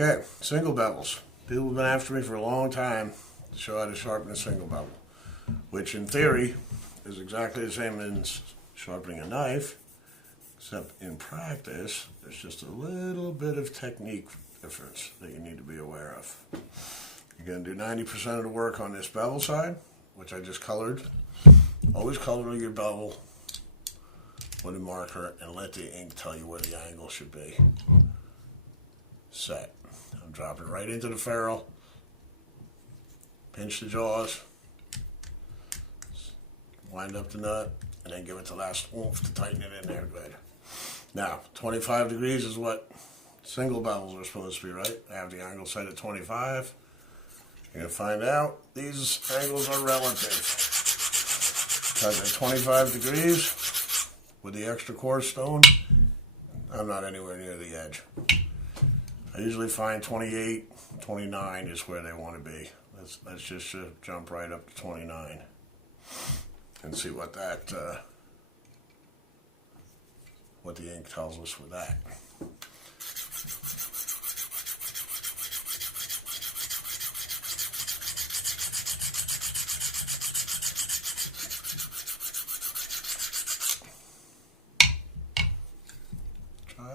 Okay, single bevels. People have been after me for a long time to show how to sharpen a single bevel, which in theory is exactly the same as sharpening a knife, except in practice there's just a little bit of technique difference that you need to be aware of. You're going to do 90% of the work on this bevel side, which I just colored. Always color your bevel with a marker and let the ink tell you where the angle should be. Set. I'm dropping right into the ferrule. Pinch the jaws. Wind up the nut and then give it the last oomph to tighten it in there good. Now, 25 degrees is what single bevels are supposed to be, right? I have the angle set at 25. You're going to find out these angles are relative. Because at 25 degrees, with the extra coarse stone, I'm not anywhere near the edge. I usually find 28, 29 is where they want to be. Let's just jump right up to 29 and see what that, what the ink tells us with that.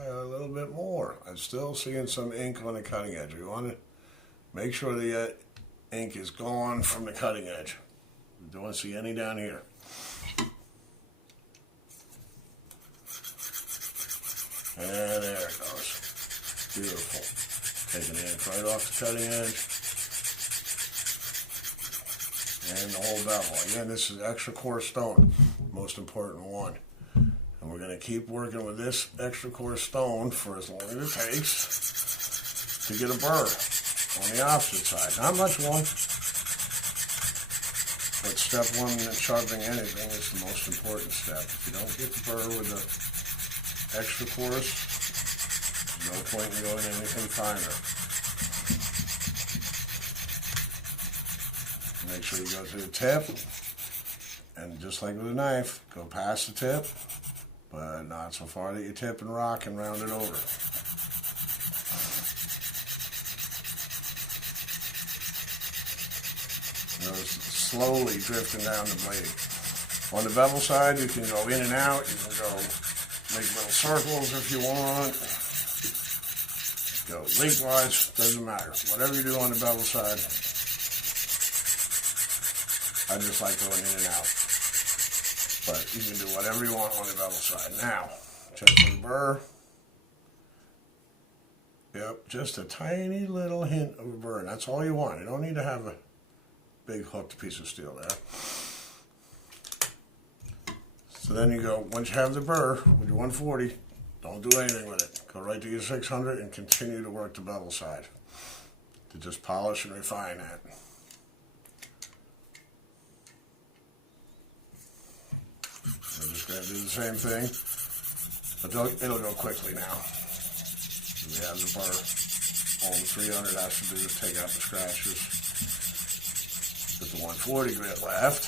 A little bit more. I'm still seeing some ink on the cutting edge. We want to make sure the ink is gone from the cutting edge. We don't want to see any down here. And there it goes. Beautiful. Taking the ink right off the cutting edge. And the whole bevel. Again, this is extra coarse stone. Most important one. And we're going to keep working with this extra coarse stone for as long as it takes to get a burr on the opposite side. Not much one, but step one in sharpening anything is the most important step. If you don't get the burr with the extra coarse, there's no point in going anything finer. Make sure you go to the tip, and just like with a knife, go past the tip, but not so far that you tip and rock and round it over. Slowly drifting down the blade. On the bevel side, you can go in and out. You can go make little circles if you want. Go lengthwise, doesn't matter. Whatever you do on the bevel side, I just like going in and out. But you can do whatever you want on the bevel side. Now, check for the burr. Yep, just a tiny little hint of a burr. That's all you want. You don't need to have a big hooked piece of steel there. So then you go, once you have the burr with your 140, don't do anything with it. Go right to your 600 and continue to work the bevel side to just polish and refine that. We're just going to do the same thing, but it'll go quickly now. We have the burr. All the 300 has to do is take out the scratches. With the 140 grit left.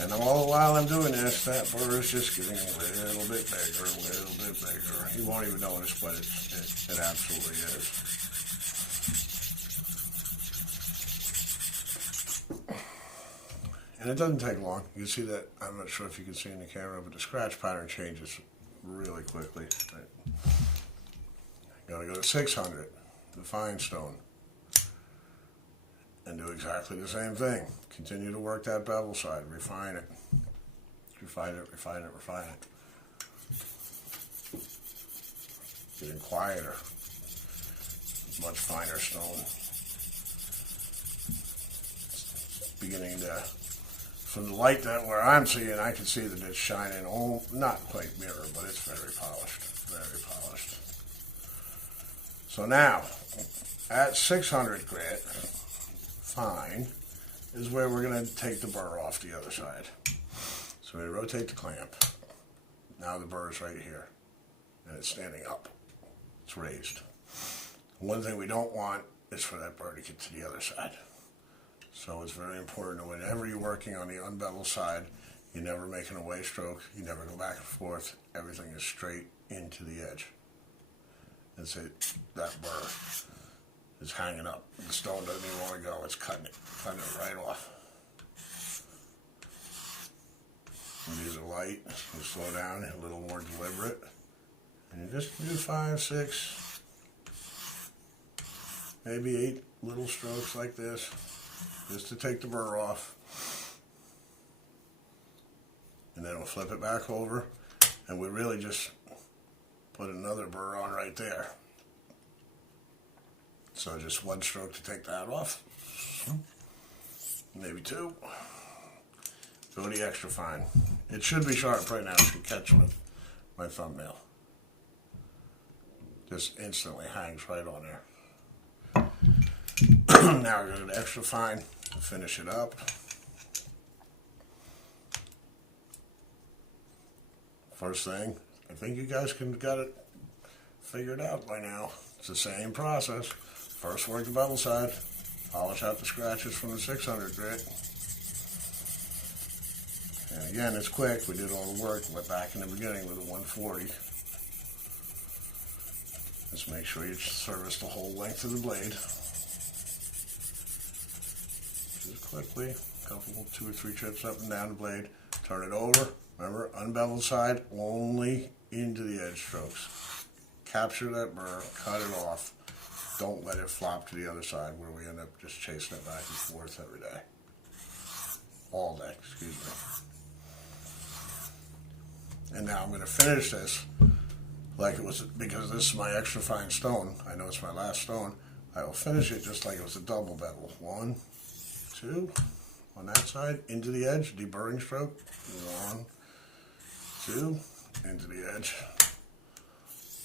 And all the while I'm doing this, that burr is just getting a little bit bigger, a little bit bigger. You won't even notice, but it absolutely is. And it doesn't take long. You can see that, I'm not sure if you can see in the camera, but the scratch pattern changes really quickly. Right? Gotta go to 600, the fine stone. And do exactly the same thing. Continue to work that bevel side. Refine it. Refine it, refine it, refine it. Getting quieter. Much finer stone. Beginning to, from the light that where I'm seeing, I can see that it's shining. Oh, not quite mirror, but it's very polished. Very polished. So now, at 600 grit, fine, is where we're going to take the burr off the other side. So we rotate the clamp. Now the burr is right here, and it's standing up. It's raised. One thing we don't want is for that burr to get to the other side. So it's very important that whenever you're working on the unbeveled side, you're never making a way stroke, you never go back and forth, everything is straight into the edge. and say that burr is hanging up. The stone doesn't even want to go. It's cutting it right off. And these are light. You slow down, a little more deliberate, and you just do 5, 6, maybe 8 little strokes like this, just to take the burr off. And then we'll flip it back over, and we really just put another burr on right there. So just 1 stroke to take that off, maybe 2. Go the extra fine. It should be sharp right now. You can catch my thumbnail. Just instantly hangs right on there. Now we're going to go to extra fine and finish it up. First thing, I think you guys got it figured out by now. It's the same process. First work the bevel side, polish out the scratches from the 600 grit. And again, it's quick. We did all the work. Went back in the beginning with a 140. Just make sure you service the whole length of the blade. Just quickly, a couple, 2 or 3 trips up and down the blade. Turn it over. Remember, unbeveled side only into the edge strokes. Capture that burr, cut it off. Don't let it flop to the other side where we end up just chasing it back and forth every day. All day, excuse me. And now I'm going to finish this like it was, because this is my extra fine stone. I know it's my last stone. I will finish it just like it was a double bevel. 1, 2, on that side, into the edge, deburring stroke. 1, 2, into the edge.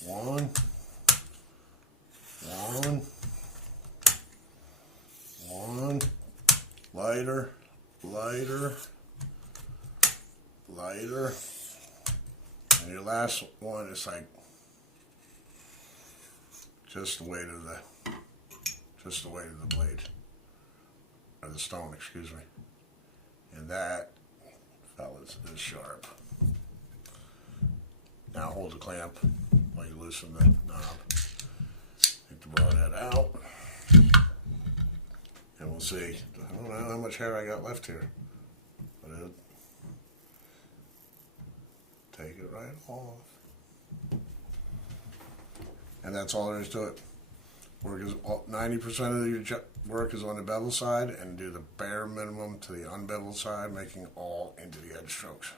1, 1, 1, lighter, lighter, lighter. And your last one is like just the weight of the blade, or the stone, excuse me. And that, fellas, is sharp. Now hold the clamp while you loosen the knob. Take the broadhead out, and we'll see. I don't know how much hair I got left here, but it'll take it right off. And that's all there is to it. 90% of your work is on the bevel side, and do the bare minimum to the unbeveled side, making all into the edge strokes.